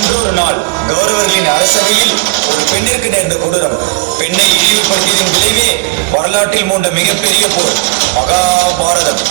அன்றொரு நாள் கௌரவர்களின் அரசவையில் ஒரு பெண்ணிற்கு நேர்ந்த கொடூரம். பெண்ணை இழிவுபடுத்தியதன் விளைவே வரலாற்றில் மூண்ட மிகப்பெரிய போர் மகாபாரதம்.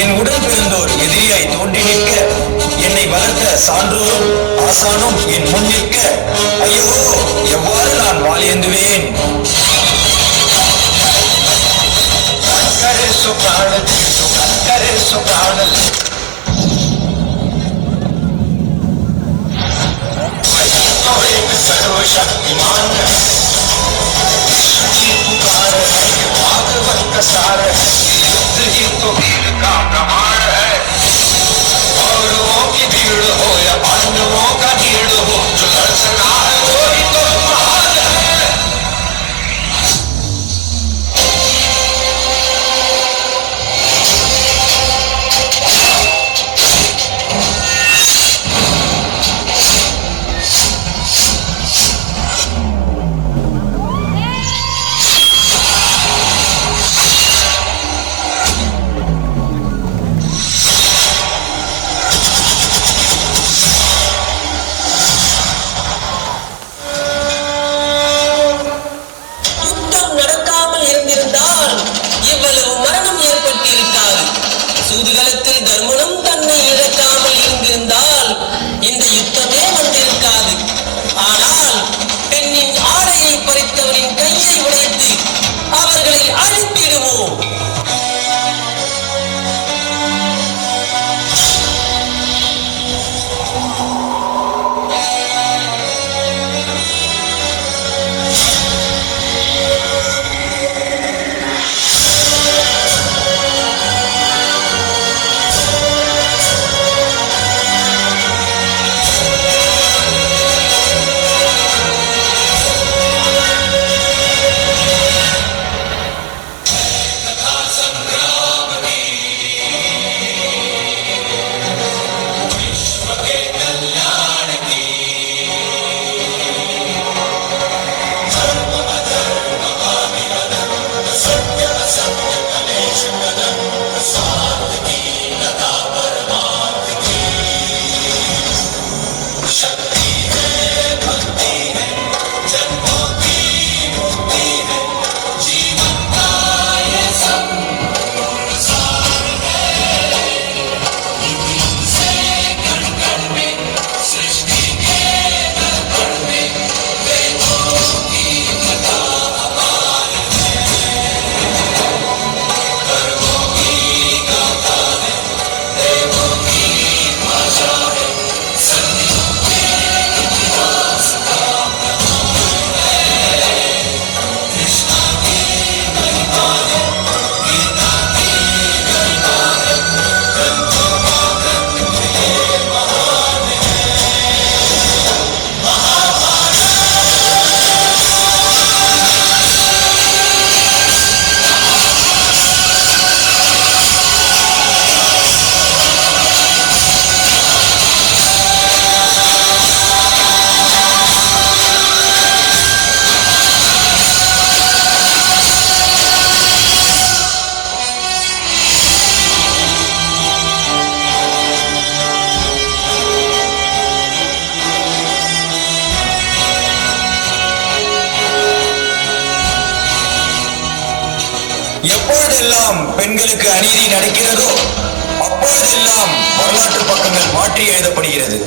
என் உடன் பிறந்தோர் எதிரியாய் தோன்றி நிற்க, என்னை வளர்த்த சான்றோரும் ஆசானும் என் முன் நிற்க, ஐயோ எவ்வாறு நான் வாழேந்துவேன்? सर्वशक्तिमान पुकार है, भागवत का सार है, युद्ध ही तो वीर का प्रमाण है। कौरवों की भीड़ हो या पांडवों का भीड़ हो, जो दर्शनार वो ही तो महान है। எப்பொழுதெல்லாம் பெண்களுக்கு அநீதி நடக்கிறதோ அப்பொழுதெல்லாம் வரலாற்று பக்கங்கள் மாற்றி எழுதப்படுகிறது.